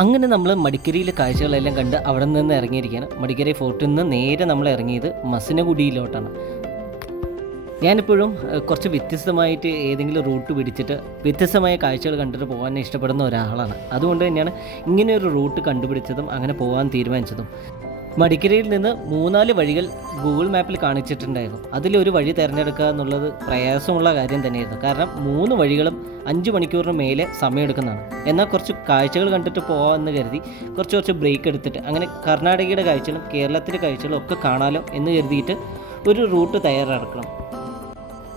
അങ്ങനെ നമ്മൾ മടിക്കരിയിലെ കാഴ്ചകളെല്ലാം കണ്ട് അവിടെ നിന്ന് ഇറങ്ങിയിരിക്കുകയാണ്. മടിക്കരി ഫോർട്ടിൽ നിന്ന് നേരെ നമ്മൾ ഇറങ്ങിയത് മസിനഗുഡിയിലോട്ടാണ്. ഞാനിപ്പോഴും കുറച്ച് വ്യത്യസ്തമായിട്ട് ഏതെങ്കിലും റൂട്ട് പിടിച്ചിട്ട് വ്യത്യസ്തമായ കാഴ്ചകൾ കണ്ടിട്ട് പോകാൻ ഇഷ്ടപ്പെടുന്ന ഒരാളാണ്. അതുകൊണ്ട് തന്നെയാണ് ഇങ്ങനെ ഒരു റൂട്ട് കണ്ടുപിടിച്ചതും അങ്ങനെ പോകാൻ തീരുമാനിച്ചതും. മടിക്കരയിൽ നിന്ന് മൂന്നാൽ വഴികൾ ഗൂഗിൾ മാപ്പിൽ കാണിച്ചിട്ടുണ്ടായിരുന്നു. അതിലൊരു വഴി തിരഞ്ഞെടുക്കുക എന്നുള്ളത് പ്രയാസമുള്ള കാര്യം തന്നെയായിരുന്നു. കാരണം മൂന്ന് വഴികളും അഞ്ച് മണിക്കൂറിന് മേലെ സമയമെടുക്കുന്നതാണ്. എന്നാൽ കുറച്ച് കാഴ്ചകൾ കണ്ടിട്ട് പോകാമെന്ന് കരുതി കുറച്ച് കുറച്ച് ബ്രേക്ക് എടുത്തിട്ട് അങ്ങനെ കർണാടകയുടെ കാഴ്ചകളും കേരളത്തിലെ കാഴ്ചകളും ഒക്കെ കാണാലോ എന്ന് കരുതിയിട്ട് ഒരു റൂട്ട് തയ്യാറെടുക്കണം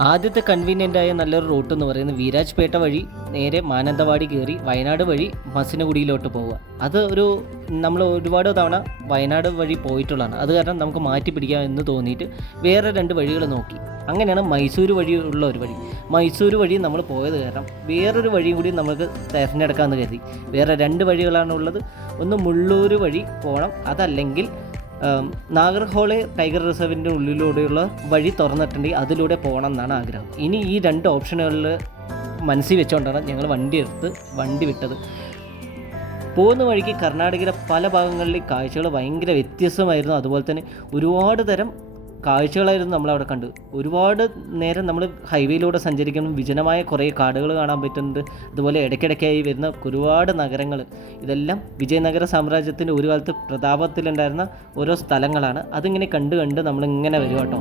ആദ്യത്തെ കൺവീനിയന്റായ നല്ലൊരു റൂട്ട് എന്ന് പറയുന്നത് വീരാജ്പേട്ട വഴി നേരെ മാനന്തവാടി കയറി വയനാട് വഴി മസിനഗുഡിയിലോട്ട് പോവുക. അത് ഒരു നമ്മൾ ഒരുപാട് തവണ വയനാട് വഴി പോയിട്ടുള്ളതാണ്. അത് കാരണം നമുക്ക് മാറ്റി പിടിക്കാം എന്ന് തോന്നിയിട്ട് വേറെ രണ്ട് വഴികൾ നോക്കി. അങ്ങനെയാണ് മൈസൂർ വഴി ഉള്ള ഒരു വഴി. മൈസൂർ വഴി നമ്മൾ പോയത് കാരണം വേറൊരു വഴിയും കൂടി നമുക്ക് തിരഞ്ഞെടുക്കാമെന്ന് കരുതി. വേറെ രണ്ട് വഴികളാണ് ഉള്ളത്. ഒന്ന് മുള്ളൂർ വഴി പോകണം അതല്ലെങ്കിൽ നാഗർഹോളെ ടൈഗർ റിസർവിന്റെ ഉള്ളിലൂടെയുള്ള വഴി തുറന്നിട്ടുണ്ടെങ്കിൽ അതിലൂടെ പോകണം എന്നാണ് ആഗ്രഹം. ഇനി ഈ രണ്ട് ഓപ്ഷനുകളിൽ മനസ്സിൽ വെച്ചുകൊണ്ടാണ് ഞങ്ങൾ വണ്ടി എടുത്ത് വണ്ടി വിട്ടത്. പോകുന്ന വഴിക്ക് കർണാടകയിലെ പല ഭാഗങ്ങളിലെ കാഴ്ചകൾ ഭയങ്കര വ്യത്യസ്തമായിരുന്നു. അതുപോലെ തന്നെ ഒരുപാട് തരം കാഴ്ചകളായിരുന്നു നമ്മളവിടെ കണ്ട് ഒരുപാട് നേരം നമ്മൾ ഹൈവേയിലൂടെ സഞ്ചരിക്കുമ്പോൾ വിജനമായ കുറേ കാടുകൾ കാണാൻ പറ്റുന്നുണ്ട്. അതുപോലെ ഇടയ്ക്കിടയ്ക്കായി വരുന്ന ഒരുപാട് നഗരങ്ങൾ ഇതെല്ലാം വിജയനഗര സാമ്രാജ്യത്തിന്റെ ഒരു കാലത്ത് പ്രതാപത്തിലുണ്ടായിരുന്ന ഓരോ സ്ഥലങ്ങളാണ്. അതിങ്ങനെ കണ്ട് കണ്ട് നമ്മളിങ്ങനെ വരും കേട്ടോ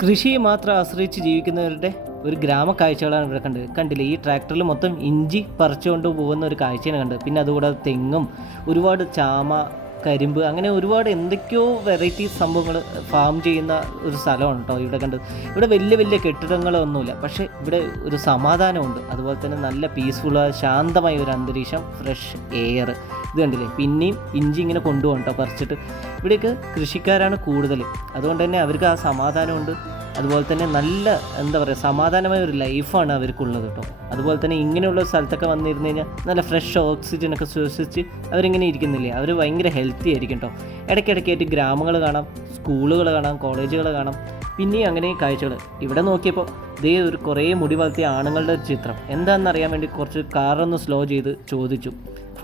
കൃഷിയെ മാത്രം ആശ്രയിച്ച് ജീവിക്കുന്നവരുടെ ഒരു ഗ്രാമ കാഴ്ചകളാണ് ഇവിടെ കണ്ടത് കണ്ടില്ലേ? ഈ ട്രാക്ടറിൽ മൊത്തം ഇഞ്ചി പറിച്ചുകൊണ്ട് പോകുന്ന ഒരു കാഴ്ചയാണ് കണ്ടത്. പിന്നെ അതുകൂടാതെ തെങ്ങും ഒരുപാട് ചാമ കരിമ്പ് അങ്ങനെ ഒരുപാട് എന്തൊക്കെയോ വെറൈറ്റി സംഭവങ്ങൾ ഫാം ചെയ്യുന്ന ഒരു സ്ഥലമാണ് കേട്ടോ ഇവിടെ കണ്ടത്. ഇവിടെ വലിയ വലിയ കെട്ടിടങ്ങളൊന്നുമില്ല. പക്ഷേ ഇവിടെ ഒരു സമാധാനമുണ്ട്. അതുപോലെ തന്നെ നല്ല പീസ്ഫുള്ളായ ശാന്തമായ ഒരു അന്തരീക്ഷം ഫ്രഷ് എയർ ഇത് കണ്ടില്ലേ? പിന്നെയും ഇഞ്ചി ഇങ്ങനെ കൊണ്ടുപോകണം കേട്ടോ പറിച്ചിട്ട്. ഇവിടേക്ക് കൃഷിക്കാരാണ് കൂടുതൽ അതുകൊണ്ട് തന്നെ അവർക്ക് ആ സമാധാനമുണ്ട്. അതുപോലെ തന്നെ നല്ല എന്താ പറയുക സമാധാനമായ ഒരു ലൈഫാണ് അവർക്കുള്ളത് കേട്ടോ. അതുപോലെ തന്നെ ഇങ്ങനെയുള്ള സ്ഥലത്തൊക്കെ വന്നിരുന്നു കഴിഞ്ഞാൽ നല്ല ഫ്രഷ് ഓക്സിജൻ ഒക്കെ ശ്വസിച്ച് അവരിങ്ങനെ ഇരിക്കുന്നില്ലേ? അവർ ഭയങ്കര ഹെൽത്തി ആയിരിക്കും കേട്ടോ. ഇടയ്ക്കിടയ്ക്കായിട്ട് ഗ്രാമങ്ങൾ കാണാം സ്കൂളുകൾ കാണാം കോളേജുകൾ കാണാം പിന്നെയും അങ്ങനെ കാഴ്ചകൾ. ഇവിടെ നോക്കിയപ്പോൾ ദേ ഒരു കുറേ മുടി വളർത്തിയ ആണുങ്ങളുടെ ചിത്രം. എന്താണെന്നറിയാൻ വേണ്ടി കുറച്ച് കാറൊന്ന് സ്ലോ ചെയ്ത് ചോദിച്ചു.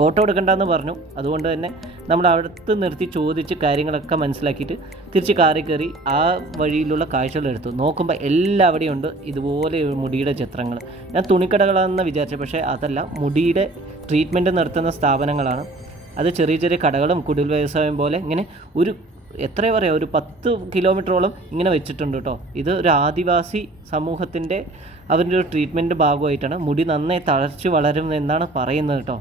ഫോട്ടോ എടുക്കണ്ടെന്ന് പറഞ്ഞു. അതുകൊണ്ട് തന്നെ നമ്മൾ അടുത്ത് നിർത്തി ചോദിച്ച് കാര്യങ്ങളൊക്കെ മനസ്സിലാക്കിയിട്ട് തിരിച്ച് കാറി കയറി ആ വഴിയിലുള്ള കാഴ്ചകൾ എടുത്തു. നോക്കുമ്പോൾ എല്ലാവിടെയും ഉണ്ട് ഇതുപോലെ മുടിയുടെ ചിത്രങ്ങൾ. ഞാൻ തുണിക്കടകളാണെന്ന് വിചാരിച്ചു പക്ഷേ അതല്ല മുടിയുടെ ട്രീറ്റ്മെന്റ് നടത്തുന്ന സ്ഥാപനങ്ങളാണ്. അത് ചെറിയ ചെറിയ കടകളും കുടിൽ വ്യവസായം പോലെ ഇങ്ങനെ ഒരു എത്ര പറയുക ഒരു പത്ത് കിലോമീറ്ററോളം ഇങ്ങനെ വെച്ചിട്ടുണ്ട് കേട്ടോ ഇത് ഒരു ആദിവാസി സമൂഹത്തിന്റെ അവരുടെ ഒരു ട്രീറ്റ്മെന്റ് ഭാഗമായിട്ടാണ് മുടി നന്നായി തളർച്ച് വളരും എന്നാണ് പറയുന്നത് കേട്ടോ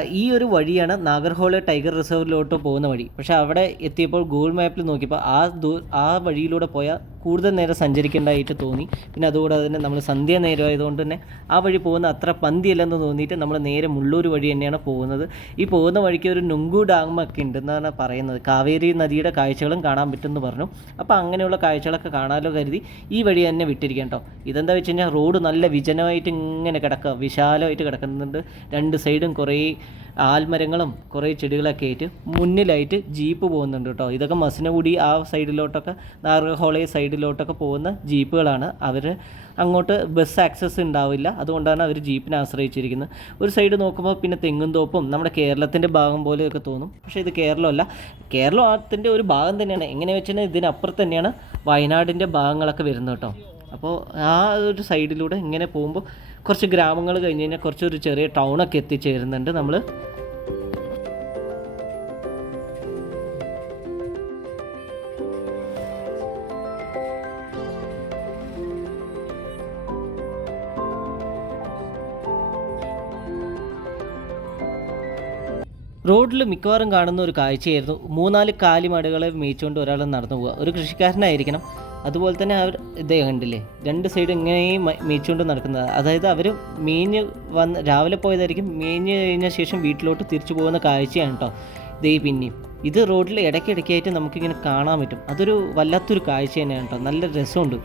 ഈ ഒരു വഴിയാണ് നാഗർഹോൾ ടൈഗർ റിസർവിലോട്ട് പോകുന്ന വഴി. പക്ഷേ അവിടെ എത്തിയപ്പോൾ ഗൂഗിൾ മാപ്പിൽ നോക്കിയപ്പോൾ ആ ആ വഴിയിലൂടെ പോയാൽ കൂടുതൽ നേരം സഞ്ചരിക്കേണ്ടതായിട്ട് തോന്നി. പിന്നെ അതുകൂടാതെ തന്നെ നമ്മൾ സന്ധ്യ നേരമായതുകൊണ്ട് തന്നെ ആ വഴി പോകുന്ന അത്ര പന്തിയല്ലെന്ന് തോന്നിയിട്ട് നമ്മൾ നേരെ മുള്ളൂർ വഴി തന്നെയാണ് പോകുന്നത്. ഈ പോകുന്ന വഴിക്ക് ഒരു നുങ്കു ഡാമൊക്കെ ഉണ്ടെന്നാണ് പറയുന്നത്. കാവേരി നദിയുടെ കാഴ്ചകളും കാണാൻ പറ്റുമെന്ന് പറഞ്ഞു. അപ്പോൾ അങ്ങനെയുള്ള കാഴ്ചകളൊക്കെ കാണാമല്ലോ കരുതി ഈ വഴി തന്നെ വിട്ടിരിക്കാം കേട്ടോ. ഇതെന്താ വെച്ച് കഴിഞ്ഞാൽ റോഡ് നല്ല വിജനമായിട്ട് ഇങ്ങനെ കിടക്കുക വിശാലമായിട്ട് കിടക്കുന്നുണ്ട്. രണ്ട് സൈഡും കുറേ ആൽമരങ്ങളും കുറേ ചെടികളൊക്കെ ആയിട്ട് മുന്നിലായിട്ട് ജീപ്പ് പോകുന്നുണ്ട് കേട്ടോ. ഇതൊക്കെ മസിനഗുഡി ആ സൈഡിലോട്ടൊക്കെ നാഗർഹോളെ സൈഡിലോട്ടൊക്കെ പോകുന്ന ജീപ്പുകളാണ്. അവർ അങ്ങോട്ട് ബസ് ആക്സസ് ഉണ്ടാവില്ല. അതുകൊണ്ടാണ് അവർ ജീപ്പിനെ ആശ്രയിച്ചിരിക്കുന്നത്. ഒരു സൈഡ് നോക്കുമ്പോൾ പിന്നെ തെങ്ങും തോപ്പും നമ്മുടെ കേരളത്തിന്റെ ഭാഗം പോലെയൊക്കെ തോന്നും. പക്ഷേ ഇത് കേരളമല്ല. കേരളത്തിന്റെ ഒരു ഭാഗം തന്നെയാണ്. എങ്ങനെ വെച്ചാൽ ഇതിനപ്പുറത്ത് തന്നെയാണ് വയനാടിന്റെ ഭാഗങ്ങളൊക്കെ വരുന്നത് കേട്ടോ. അപ്പോൾ ആ ഒരു സൈഡിലൂടെ ഇങ്ങനെ പോകുമ്പോൾ കുറച്ച് ഗ്രാമങ്ങൾ കഴിഞ്ഞ് കഴിഞ്ഞാൽ കുറച്ചൊരു ചെറിയ ടൗണൊക്കെ എത്തിച്ചേരുന്നുണ്ട് നമ്മൾ റോഡിൽ മിക്കവാറും കാണുന്ന ഒരു കാഴ്ചയായിരുന്നു മൂന്നാൽ കാലിമടകളെ മേയിച്ചുകൊണ്ട് ഒരാൾ നടന്നു പോവുക. ഒരു കൃഷിക്കാരനായിരിക്കണം. അതുപോലെ തന്നെ അവർ ഇദ്ദേഹം കണ്ടില്ലേ രണ്ട് സൈഡും ഇങ്ങനെയും മേച്ചുകൊണ്ട് നടക്കുന്നത്. അതായത് അവർ മീഞ്ഞ് വന്ന് രാവിലെ പോയതായിരിക്കും മീഞ്ഞ് കഴിഞ്ഞ ശേഷം വീട്ടിലോട്ട് തിരിച്ചു പോകുന്ന കാഴ്ചയാണ് കേട്ടോ ഇതേ പിന്നെയും. ഇത് റോഡിൽ ഇടയ്ക്കിടയ്ക്കായിട്ട് നമുക്കിങ്ങനെ കാണാൻ പറ്റും. അതൊരു വല്ലാത്തൊരു കാഴ്ച തന്നെയാണ് കേട്ടോ നല്ല രസമുണ്ട്.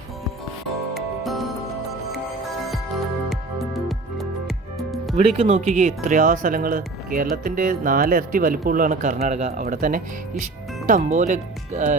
ഇവിടേക്ക് നോക്കിക്കേ എത്രയോ സ്ഥലങ്ങൾ കേരളത്തിന്റെ നാലിരട്ടി വലിപ്പമുള്ളതാണ് കർണാടക. അവിടെ തന്നെ ഇഷ്ടം പോലെ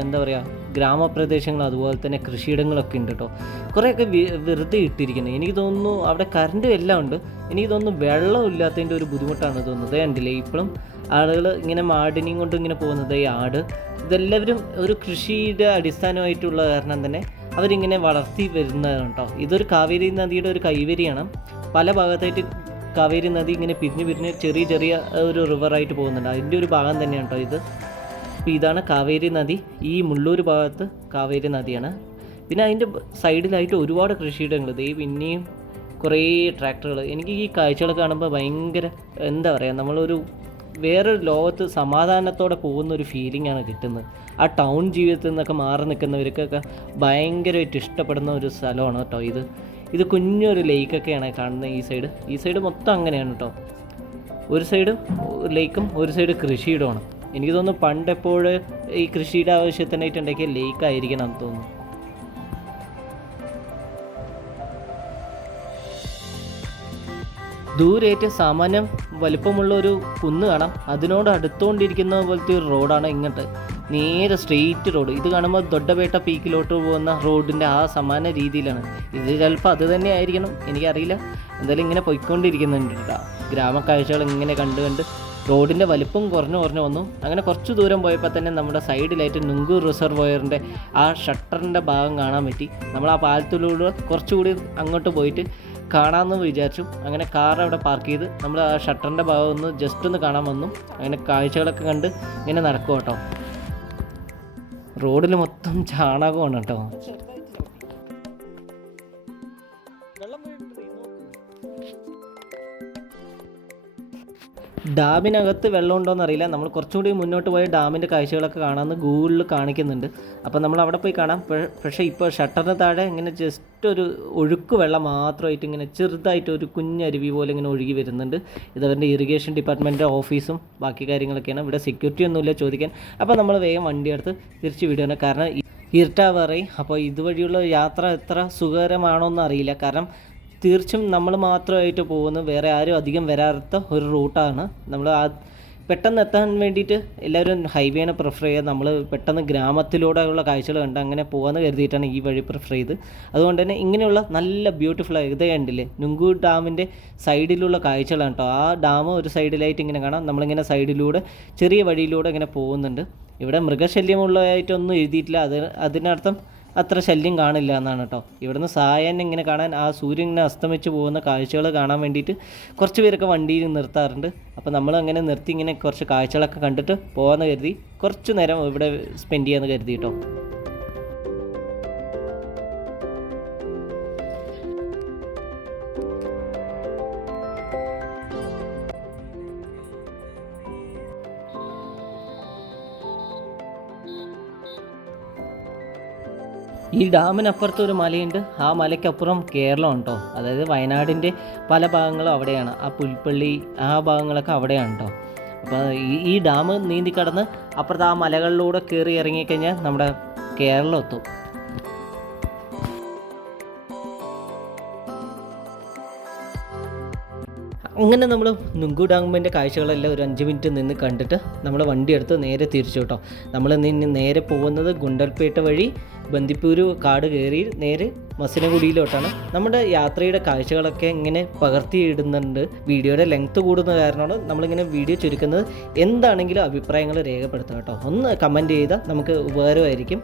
എന്താ പറയുക ഗ്രാമപ്രദേശങ്ങൾ അതുപോലെ തന്നെ കൃഷിയിടങ്ങളൊക്കെ ഉണ്ട് കേട്ടോ. കുറേയൊക്കെ വെറുതെ ഇട്ടിരിക്കുന്നത് എനിക്ക് തോന്നുന്നു അവിടെ കറണ്ടും എല്ലാം ഉണ്ട്. എനിക്ക് തോന്നുന്നു വെള്ളം ഇല്ലാത്തതിന്റെ ഒരു ബുദ്ധിമുട്ടാണ് തോന്നുന്നത് കണ്ടില്ലേ ഇപ്പോഴും ആളുകൾ ഇങ്ങനെ മാടിനെയും കൊണ്ട് ഇങ്ങനെ പോകുന്നത് ഈ ആട്. ഇതെല്ലാവരും ഒരു കൃഷിയുടെ അടിസ്ഥാനമായിട്ടുള്ള കാരണം തന്നെ അവരിങ്ങനെ വളർത്തി വരുന്നതാണ് കേട്ടോ. ഇതൊരു കാവേരി നദിയുടെ ഒരു കൈവരിയാണ്. പല ഭാഗത്തായിട്ട് കാവേരി നദി ഇങ്ങനെ പിരിഞ്ഞ് പിരിഞ്ഞ് ചെറിയ ചെറിയ ഒരു റിവറായിട്ട് പോകുന്നുണ്ട്. അതിന്റെ ഒരു ഭാഗം തന്നെയാണ് കേട്ടോ ഇത്. അപ്പോൾ ഇതാണ് കാവേരി നദി. ഈ മുള്ളൂർ ഭാഗത്ത് കാവേരി നദിയാണ്. പിന്നെ അതിന്റെ സൈഡിലായിട്ട് ഒരുപാട് കൃഷിയിടങ്ങൾ ദേ പിന്നെയും കുറേ ട്രാക്ടറുകൾ എനിക്ക് ഈ കാഴ്ചകൾ കാണുമ്പോൾ ഭയങ്കര എന്താ പറയുക നമ്മളൊരു വേറൊരു ലോകത്ത് സമാധാനത്തോടെ പോകുന്ന ഒരു ഫീലിംഗ് ആണ് കിട്ടുന്നത്. ആ ടൗൺ ജീവിതത്തിൽ നിന്നൊക്കെ മാറി നിൽക്കുന്നവർക്കൊക്കെ ഭയങ്കരമായിട്ട് ഇഷ്ടപ്പെടുന്ന ഒരു സ്ഥലമാണ് കേട്ടോ ഇത്. ഇത് കുഞ്ഞൊരു ലേക്കൊക്കെയാണ് കാണുന്നത് ഈ സൈഡ്. ഈ സൈഡ് മൊത്തം അങ്ങനെയാണ് കേട്ടോ. ഒരു സൈഡ് ലേക്കും ഒരു സൈഡ് കൃഷിയിടമാണ് എനിക്ക് തോന്നുന്നു പണ്ടെപ്പോൾ ഈ കൃഷിയുടെ ആവശ്യത്തിനായിട്ട് ഉണ്ടാക്കിയ ലേക്ക് ആയിരിക്കണം എന്ന് തോന്നുന്നു. ദൂരേറ്റ് സാമാന്യം വലിപ്പമുള്ള ഒരു കുന്ന് കാണാം. അതിനോട് അടുത്തുകൊണ്ടിരിക്കുന്ന പോലത്തെ ഒരു റോഡാണ് ഇങ്ങോട്ട്. നേരെ സ്ട്രെയിറ്റ് റോഡ് ഇത് കാണുമ്പോൾ ദൊഡ്ഡപേട്ട പീക്കിലോട്ട് പോകുന്ന റോഡിന്റെ ആ സമാന രീതിയിലാണ്. ഇത് ചിലപ്പോൾ അത് തന്നെ ആയിരിക്കണം. എനിക്കറിയില്ല. എന്തായാലും ഇങ്ങനെ പോയിക്കൊണ്ടിരിക്കുന്നുണ്ട് കേട്ടോ ഗ്രാമക്കാഴ്ചകൾ ഇങ്ങനെ കണ്ട് കണ്ട് റോഡിന്റെ വലുപ്പം കുറഞ്ഞു കുറഞ്ഞു വന്നു. അങ്ങനെ കുറച്ച് ദൂരം പോയപ്പോൾ തന്നെ നമ്മുടെ സൈഡിലായിട്ട് നുങ്കൂർ റിസർവോയറിന്റെ ആ ഷട്ടറിന്റെ ഭാഗം കാണാൻ പറ്റി. നമ്മൾ ആ പാലത്തിലൂടെ കുറച്ചുകൂടി അങ്ങോട്ട് പോയിട്ട് കാണാമെന്ന് വിചാരിച്ചു. അങ്ങനെ കാർ അവിടെ പാർക്ക് ചെയ്ത് നമ്മൾ ആ ഷട്ടറിന്റെ ഭാഗം ഒന്ന് ജസ്റ്റ് ഒന്ന് കാണാൻ വന്നു. അങ്ങനെ കാഴ്ചകളൊക്കെ കണ്ട് ഇങ്ങനെ നടക്കും കേട്ടോ റോഡിൽ മൊത്തം ചാണകമാണ് കേട്ടോ ഡാമിനകത്ത് വെള്ളം ഉണ്ടോയെന്ന് അറിയില്ല നമ്മൾ കുറച്ചുകൂടി മുന്നോട്ട് പോയി ഡാമിന്റെ കാഴ്ചകളൊക്കെ കാണാമെന്ന് ഗൂഗിളിൽ കാണിക്കുന്നുണ്ട്. അപ്പോൾ നമ്മൾ അവിടെ പോയി കാണാം. പക്ഷേ ഇപ്പോൾ ഷട്ടറിന് താഴെ ഇങ്ങനെ ജസ്റ്റ് ഒരു ഒഴുക്ക് വെള്ളം മാത്രമായിട്ട് ഇങ്ങനെ ചെറുതായിട്ട് ഒരു കുഞ്ഞരുവി പോലെ ഇങ്ങനെ ഒഴുകി വരുന്നുണ്ട്. ഇത് അവരുടെ ഇറിഗേഷൻ ഡിപ്പാർട്ട്മെന്റിന്റെ ഓഫീസും ബാക്കി കാര്യങ്ങളൊക്കെയാണ്. ഇവിടെ സെക്യൂരിറ്റി ഒന്നുമില്ല ചോദിക്കാൻ. അപ്പോൾ നമ്മൾ വേഗം വണ്ടി എടുത്ത് തിരിച്ച് വിടുകയാണ് കാരണം ഇ- ഇരുട്ടാവാറായി. അപ്പോൾ ഇതുവഴിയുള്ള യാത്ര എത്ര സുഖകരമാണോന്ന് അറിയില്ല കാരണം തീർച്ചും നമ്മൾ മാത്രമായിട്ട് പോകുന്നു. വേറെ ആരും അധികം വരാത്ത ഒരു റൂട്ടാണ്. നമ്മൾ ആ പെട്ടെന്ന് എത്താൻ വേണ്ടിയിട്ട് എല്ലാവരും ഹൈവേനെ പ്രിഫർ ചെയ്യുക. നമ്മൾ പെട്ടെന്ന് ഗ്രാമത്തിലൂടെയുള്ള കാഴ്ചകൾ കണ്ട് അങ്ങനെ പോകാമെന്ന് കരുതിയിട്ടാണ് ഈ വഴി പ്രിഫർ ചെയ്ത്. അതുകൊണ്ട് തന്നെ ഇങ്ങനെയുള്ള നല്ല ബ്യൂട്ടിഫുൾ ഇത് കണ്ടില്ലേ? നുങ്കു ഡാമിന്റെ സൈഡിലുള്ള കാഴ്ചകളാണ് കേട്ടോ ആ ഡാം ഒരു സൈഡിലായിട്ട് ഇങ്ങനെ കാണാം. നമ്മളിങ്ങനെ സൈഡിലൂടെ ചെറിയ വഴിയിലൂടെ ഇങ്ങനെ പോകുന്നുണ്ട്. ഇവിടെ മൃഗശല്യമുള്ളതായിട്ടൊന്നും എഴുതിയിട്ടില്ല. അത് അതിനർത്ഥം അത്ര ശല്യം കാണില്ല എന്നാണ് കേട്ടോ. ഇവിടുന്ന് സായൻ ഇങ്ങനെ കാണാൻ ആ സൂര്യൻ ഇങ്ങനെ അസ്തമിച്ച് പോകുന്ന കാഴ്ചകൾ കാണാൻ വേണ്ടിയിട്ട് കുറച്ച് പേരൊക്കെ വണ്ടിയിൽ നിർത്താറുണ്ട്. അപ്പോൾ നമ്മൾ അങ്ങനെ നിർത്തി ഇങ്ങനെ കുറച്ച് കാഴ്ചകളൊക്കെ കണ്ടിട്ട് പോകാമെന്ന് കരുതി കുറച്ച് നേരം ഇവിടെ സ്പെൻഡ് ചെയ്യാമെന്ന് കരുതി കേട്ടോ. ഈ ഡാമിനപ്പുറത്ത് ഒരു മലയുണ്ട്. ആ മലയ്ക്കപ്പുറം കേരളം ഉണ്ടോ? അതായത് വയനാടിന്റെ പല ഭാഗങ്ങളും അവിടെയാണ്. ആ പുൽപ്പള്ളി ആ ഭാഗങ്ങളൊക്കെ അവിടെയാണ് കേട്ടോ അപ്പോൾ ഈ ഈ ഡാം നീന്തി കടന്ന് അപ്പുറത്ത് ആ മലകളിലൂടെ കയറി ഇറങ്ങിക്കഴിഞ്ഞാൽ നമ്മുടെ കേരളം എത്തും. അങ്ങനെ നമ്മൾ നുങ്കു ഡാമിന്റെ കാഴ്ചകളെല്ലാം ഒരു അഞ്ച് മിനിറ്റ് നിന്ന് കണ്ടിട്ട് നമ്മൾ വണ്ടി എടുത്ത് നേരെ തിരിച്ചു കേട്ടോ. നമ്മൾ നിന്ന് നേരെ പോകുന്നത് ഗുണ്ടൽപേട്ട വഴി ബന്ദിപ്പൂര് കാട് കയറി നേരെ മസിനഗുഡിയിലോട്ടാണ്. നമ്മുടെ യാത്രയുടെ കാഴ്ചകളൊക്കെ ഇങ്ങനെ പകർത്തിയിടുന്നുണ്ട്. വീഡിയോയുടെ ലെങ്ത് കൂടുന്ന കാരണമാണ് നമ്മളിങ്ങനെ വീഡിയോ ചുരുക്കുന്നത്. എന്താണെങ്കിലും അഭിപ്രായങ്ങൾ രേഖപ്പെടുത്തുക കേട്ടോ. ഒന്ന് കമന്റ് ചെയ്താൽ നമുക്ക് ഉപകാരമായിരിക്കും.